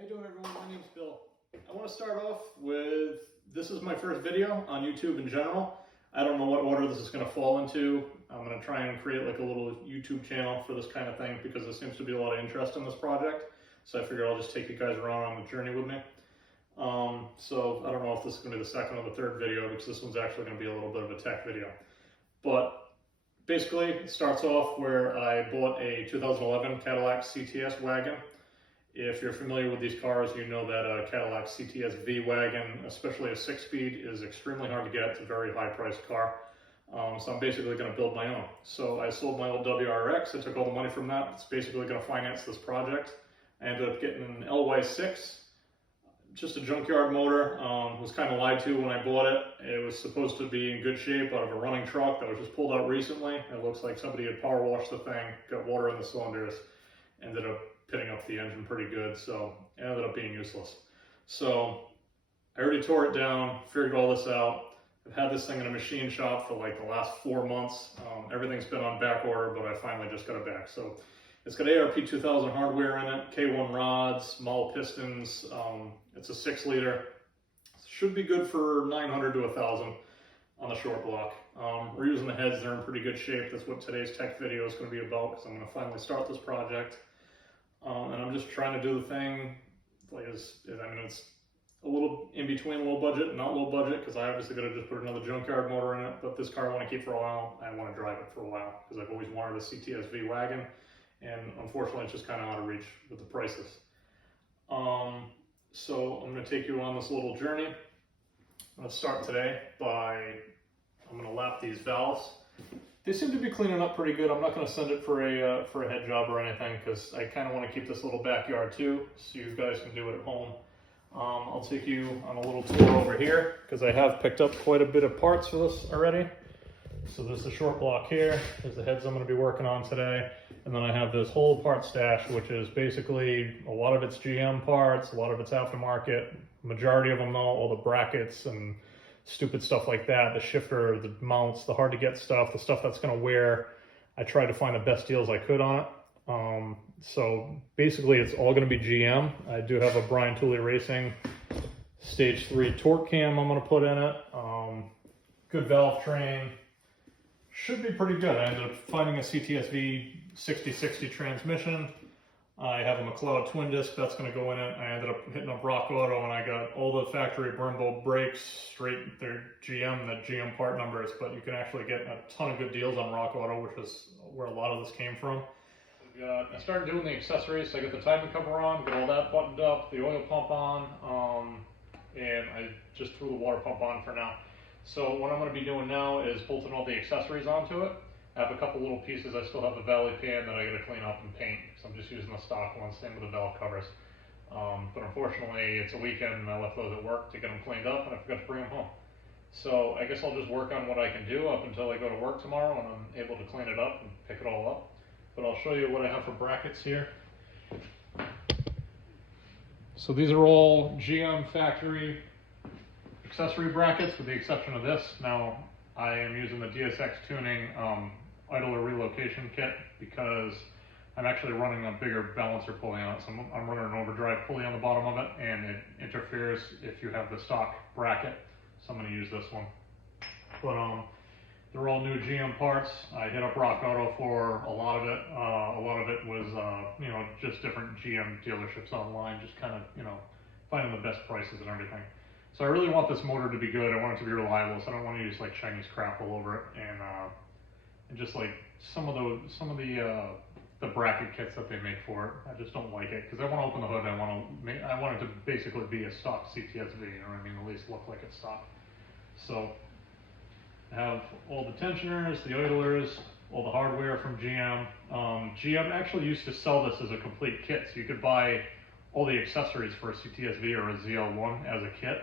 How you doing, everyone? My name's Bill. I want to start off with, this is my first video on YouTube in general. I don't know what order this is going to fall into. I'm going to try and create like a little YouTube channel for this kind of thing because there seems to be a lot of interest in this project. So I figured I'll just take you guys around on the journey with me. So I don't know if this is going to be the second or the third video because this one's actually going to be a little bit of a tech video. But basically, it starts off where I bought a 2011 Cadillac CTS wagon. If you're familiar with these cars, you know that a Cadillac CTS-V wagon, especially a 6-speed, is extremely hard to get. It's a very high-priced car. So I'm basically going to build my own. So I sold my old WRX. I took all the money from that. It's basically going to finance this project. I ended up getting an LY6, just a junkyard motor. Was kind of lied to when I bought it. It was supposed to be in good shape out of a running truck that was just pulled out recently. It looks like somebody had power washed the thing, got water in the cylinders, ended up pitting up the engine pretty good, so it ended up being useless. So I already tore it down, figured all this out. I've had this thing in a machine shop for like the last 4 months. Everything's been on back order, but I finally just got it back. So it's got ARP 2000 hardware in it, K1 rods, small pistons. It's a 6-liter. Should be good for 900 to 1,000 on the short block. We're using the heads, they're in pretty good shape. That's what today's tech video is going to be about, because I'm going to finally start this project. And I'm just trying to do the thing, like I mean, it's a little in between low budget and not low budget, because I obviously got to just put another junkyard motor in it. But this car I want to keep for a while. I want to drive it for a while, because I've always wanted a CTS-V wagon, and unfortunately it's just kind of out of reach with the prices. So I'm going to take you on this little journey. I'm going to start today by, I'm going to lap these valves. They seem to be cleaning up pretty good. I'm not going to send it for a head job or anything, because I kind of want to keep this little backyard too, so you guys can do it at home. I'll take you on a little tour over here, because I have picked up quite a bit of parts for this already. So there's the short block here. There's the heads I'm going to be working on today. And then I have this whole part stash, which is basically a lot of it's GM parts, a lot of it's aftermarket. Majority of them though, all the brackets and stupid stuff like that, the shifter, the mounts, the hard to get stuff, the stuff that's going to wear. I tried to find the best deals I could on it. So basically it's all going to be GM. I do have a Brian Tooley Racing Stage 3 torque cam I'm going to put in it. Good valve train. Should be pretty good. I ended up finding a CTS-V 6060 transmission. I have a McLeod twin disc that's going to go in it. I ended up hitting up Rock Auto, and I got all the factory Brembo brakes straight. They're GM, the GM part numbers, but you can actually get a ton of good deals on Rock Auto, which is where a lot of this came from. I started doing the accessories. So I got the timing cover on, got all that buttoned up, the oil pump on, and I just threw the water pump on for now. So what I'm going to be doing now is bolting all the accessories onto it. I have a couple little pieces. I still have the valley pan that I got to clean up and paint, so I'm just using the stock ones, same with the valve covers. But unfortunately, it's a weekend and I left those at work to get them cleaned up, and I forgot to bring them home. So I guess I'll just work on what I can do up until I go to work tomorrow when I'm able to clean it up and pick it all up. But I'll show you what I have for brackets here. So these are all GM factory accessory brackets, with the exception of this. Now, I am using the DSX Tuning idler relocation kit because I'm actually running a bigger balancer pulley on it. So I'm running an overdrive pulley on the bottom of it, and it interferes if you have the stock bracket. So I'm going to use this one. But they're all new GM parts. I hit up Rock Auto for a lot of it. A lot of it was, you know, just different GM dealerships online, just kind of, you know, finding the best prices and everything. So I really want this motor to be good. I want it to be reliable, so I don't want to use like Chinese crap all over it, and just like some of the bracket kits that they make for it. I just don't like it, because I want to open the hood. I want it to basically be a stock CTS-V. You know what I mean? At least look like it's stock. So I have all the tensioners, the idlers, all the hardware from GM. GM actually used to sell this as a complete kit, so you could buy all the accessories for a CTS-V or a ZL1 as a kit.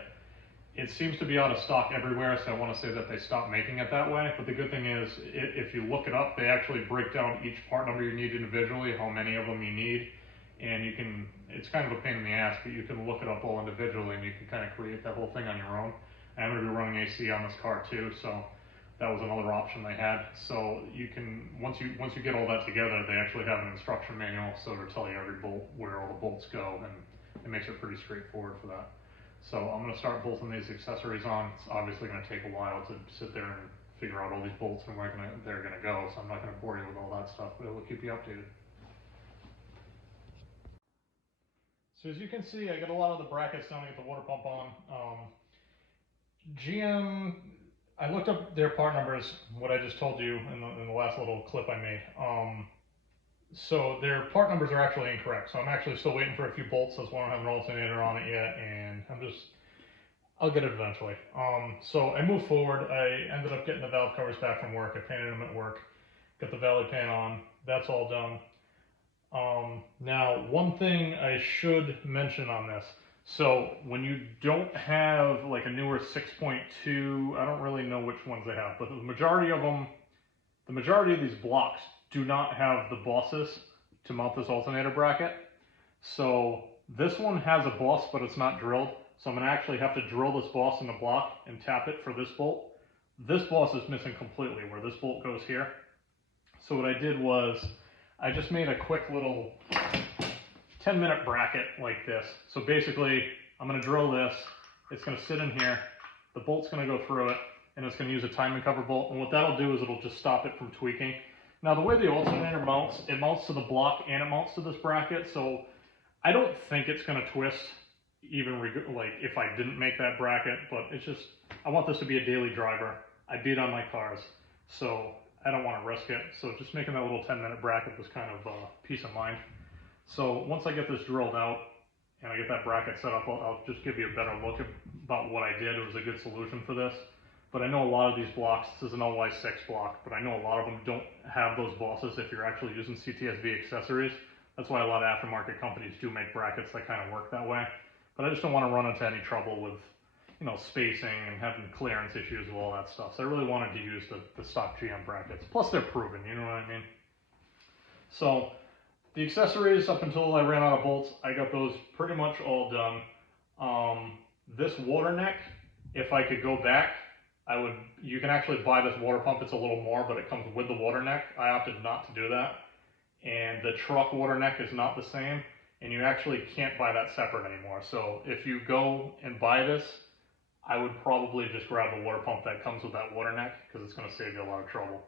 It seems to be out of stock everywhere, so I want to say that they stopped making it that way. But the good thing is, if you look it up, they actually break down each part number you need individually, how many of them you need, and you can, it's kind of a pain in the ass, but you can look it up all individually, and you can kind of create that whole thing on your own. I'm going to be running AC on this car too, so that was another option they had. So you can, once you get all that together, they actually have an instruction manual, so it'll tell you every bolt, where all the bolts go, and it makes it pretty straightforward for that. So I'm going to start bolting these accessories on. It's obviously going to take a while to sit there and figure out all these bolts and where they're going to go, so I'm not going to bore you with all that stuff, but it will keep you updated. So as you can see, I got a lot of the brackets down to get the water pump on. GM, I looked up their part numbers, what I just told you in the last little clip I made. So their part numbers are actually incorrect. So I'm actually still waiting for a few bolts. That's why I don't have an alternator on it yet, and I'll get it eventually. So I moved forward. I ended up getting the valve covers back from work. I painted them at work, got the valley pan on. That's all done. Now, one thing I should mention on this. So when you don't have like a newer 6.2, I don't really know which ones they have, but the majority of these blocks do not have the bosses to mount this alternator bracket. So this one has a boss, but it's not drilled. So I'm going to actually have to drill this boss in the block and tap it for this bolt. This boss is missing completely where this bolt goes here. So what I did was I just made a quick little 10-minute bracket like this. So basically I'm going to drill this. It's going to sit in here. The bolt's going to go through it, and it's going to use a timing cover bolt. And what that'll do is it'll just stop it from tweaking. Now the way the alternator mounts, it mounts to the block and it mounts to this bracket. So I don't think it's going to twist even like if I didn't make that bracket, but it's just, I want this to be a daily driver. I beat on my cars, so I don't want to risk it. So just making that little 10-minute bracket was kind of peace of mind. So once I get this drilled out and I get that bracket set up, I'll just give you a better look about what I did. It was a good solution for this. But I know a lot of these blocks, this is an OY6 block, but I know a lot of them don't have those bosses if you're actually using CTS-V accessories. That's why a lot of aftermarket companies do make brackets that kind of work that way. But I just don't want to run into any trouble with, you know, spacing and having clearance issues with all that stuff. So I really wanted to use the stock GM brackets. Plus they're proven, you know what I mean? So the accessories, up until I ran out of bolts, I got those pretty much all done. This water neck, if I could go back, you can actually buy this water pump. It's a little more, but it comes with the water neck. I opted not to do that. And the truck water neck is not the same, and you actually can't buy that separate anymore. So if you go and buy this, I would probably just grab the water pump that comes with that water neck, because it's going to save you a lot of trouble.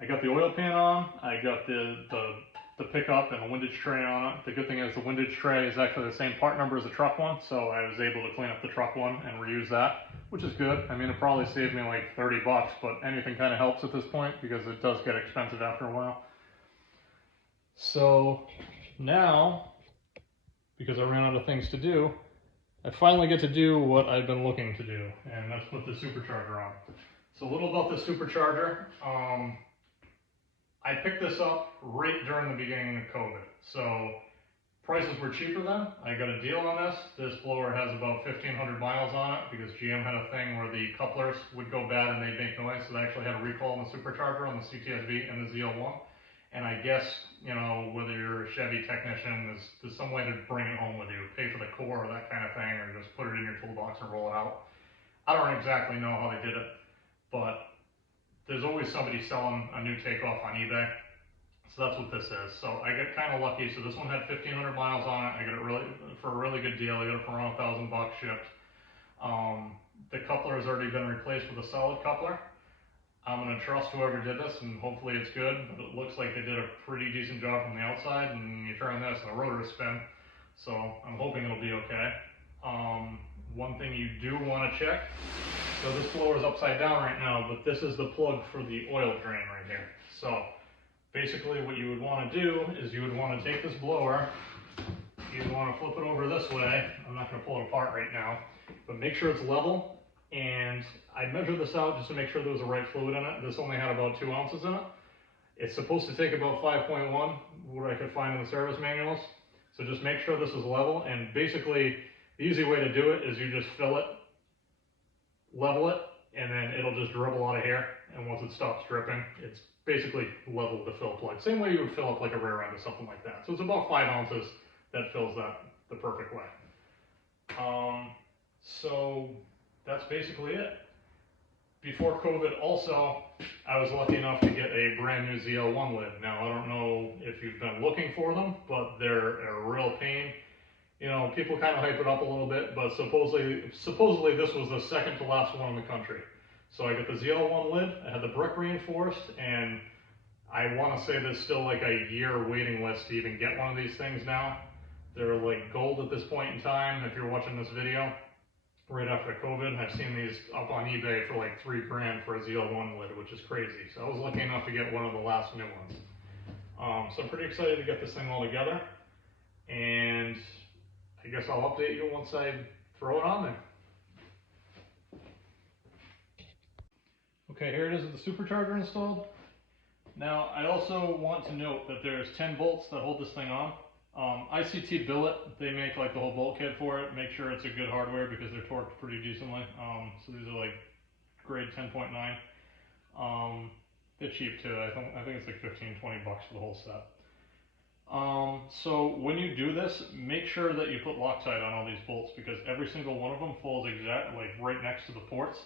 I got the oil pan on. I got the pickup and the windage tray on it. The good thing is the windage tray is actually the same part number as the truck one, so I was able to clean up the truck one and reuse that, which is good. I mean, it probably saved me like 30 bucks, but anything kind of helps at this point because it does get expensive after a while. So now, because I ran out of things to do, I finally get to do what I've been looking to do, and that's put the supercharger on. So a little about the supercharger. I picked this up right during the beginning of COVID. So prices were cheaper then. I got a deal on this. This blower has about 1,500 miles on it because GM had a thing where the couplers would go bad and they'd make noise. So they actually had a recall on the supercharger on the CTS-V and the ZL1. And I guess, you know, whether you're a Chevy technician, there's some way to bring it home with you, pay for the core or that kind of thing, or just put it in your toolbox and roll it out. I don't exactly know how they did it, but there's always somebody selling a new takeoff on eBay. So that's what this is. So I got kind of lucky. So this one had 1,500 miles on it. I got it for a really good deal. I got it for around $1,000 shipped. The coupler has already been replaced with a solid coupler. I'm going to trust whoever did this, and hopefully it's good, but it looks like they did a pretty decent job from the outside, and you turn this and the rotors spin, so I'm hoping it'll be okay. One thing you do want to check, so this blower is upside down right now, but this is the plug for the oil drain right here. So basically what you would want to do is you would want to take this blower, you would want to flip it over this way. I'm not going to pull it apart right now, but make sure it's level. And I measured this out just to make sure there was the right fluid in it. This only had about 2 ounces in it. It's supposed to take about 5.1, what I could find in the service manuals. So just make sure this is level. And basically, the easy way to do it is you just fill it, level it, and then it'll just dribble out of here. And once it stops dripping, it's basically level with the fill plug. Same way you would fill up like a rear end or something like that. So it's about 5 ounces that fills that the perfect way. So that's basically it. Before COVID also, I was lucky enough to get a brand new ZL1 lid. Now, I don't know if you've been looking for them, but they're a real pain. You know, people kind of hype it up a little bit, but supposedly this was the second to last one in the country. So I got the ZL1 lid, I had the brick reinforced, and I want to say there's still like a year waiting list to even get one of these things now. They're like gold at this point in time. If you're watching this video, right after COVID, I've seen these up on eBay for like $3 grand for a ZL1 lid, which is crazy. So I was lucky enough to get one of the last new ones. So I'm pretty excited to get this thing all together, and I guess I'll update you once I throw it on there. Okay, here it is with the supercharger installed. Now, I also want to note that there's 10 bolts that hold this thing on. ICT Billet, they make like the whole bolt kit for it. Make sure it's a good hardware because they're torqued pretty decently. So these are like grade 10.9. They're cheap too. I think it's like 15-20 bucks for the whole set. So when you do this, make sure that you put Loctite on all these bolts because every single one of them falls like right next to the ports,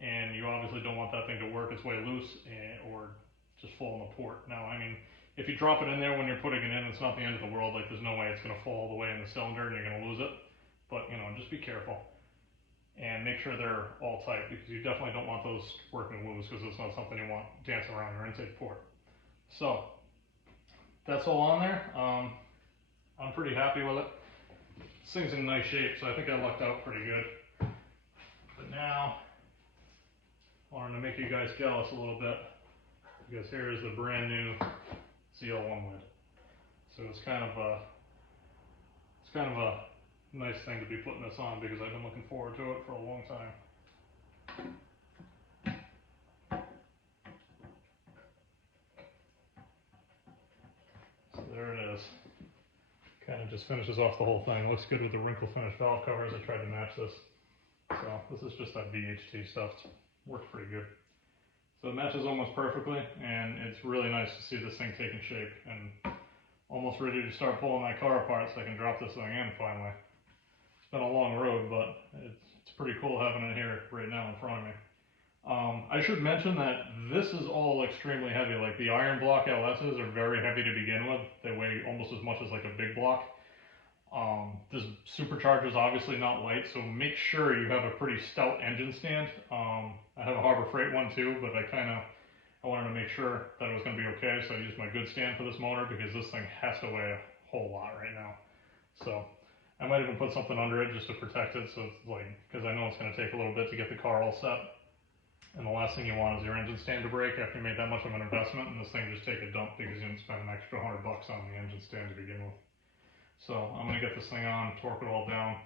and you obviously don't want that thing to work its way loose or just fall in the port. Now, I mean, if you drop it in there when you're putting it in, it's not the end of the world. Like, there's no way it's going to fall all the way in the cylinder and you're going to lose it. But, you know, just be careful. And make sure they're all tight because you definitely don't want those working loose because it's not something you want dancing around your intake port. So, that's all on there. I'm pretty happy with it. This thing's in nice shape, so I think I lucked out pretty good. But now, I wanted to make you guys jealous a little bit because here is the brand new ZL1 lid. So it's kind of a nice thing to be putting this on because I've been looking forward to it for a long time. So there it is. Kind of just finishes off the whole thing. It looks good with the wrinkle finish valve covers. I tried to match this. So this is just that VHT stuff. It works pretty good. So it matches almost perfectly, and it's really nice to see this thing taking shape and almost ready to start pulling that car apart so I can drop this thing in finally. It's been a long road, but it's pretty cool having it here right now in front of me. I should mention that this is all extremely heavy. Like the iron block LSs are very heavy to begin with. They weigh almost as much as like a big block. This supercharger is obviously not light, so make sure you have a pretty stout engine stand. I have a Harbor Freight one too, but I wanted to make sure that it was going to be okay, so I used my good stand for this motor because this thing has to weigh a whole lot right now. So I might even put something under it just to protect it, so it's like, because I know it's going to take a little bit to get the car all set. And the last thing you want is your engine stand to break after you made that much of an investment and this thing just take a dump because you didn't spend an extra $100 on the engine stand to begin with. So I'm going to get this thing on, torque it all down,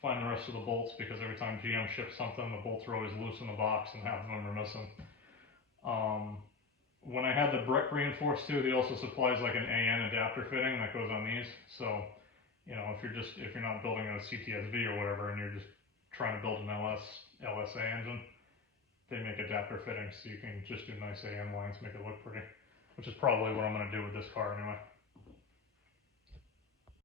find the rest of the bolts because every time GM ships something, the bolts are always loose in the box and half of them are missing. When I had the brick reinforced too, they also supplies like an AN adapter fitting that goes on these. So, you know, if you're not building a CTS-V or whatever and you're just trying to build an LSA engine, they make adapter fittings so you can just do nice AN lines, make it look pretty, which is probably what I'm going to do with this car anyway.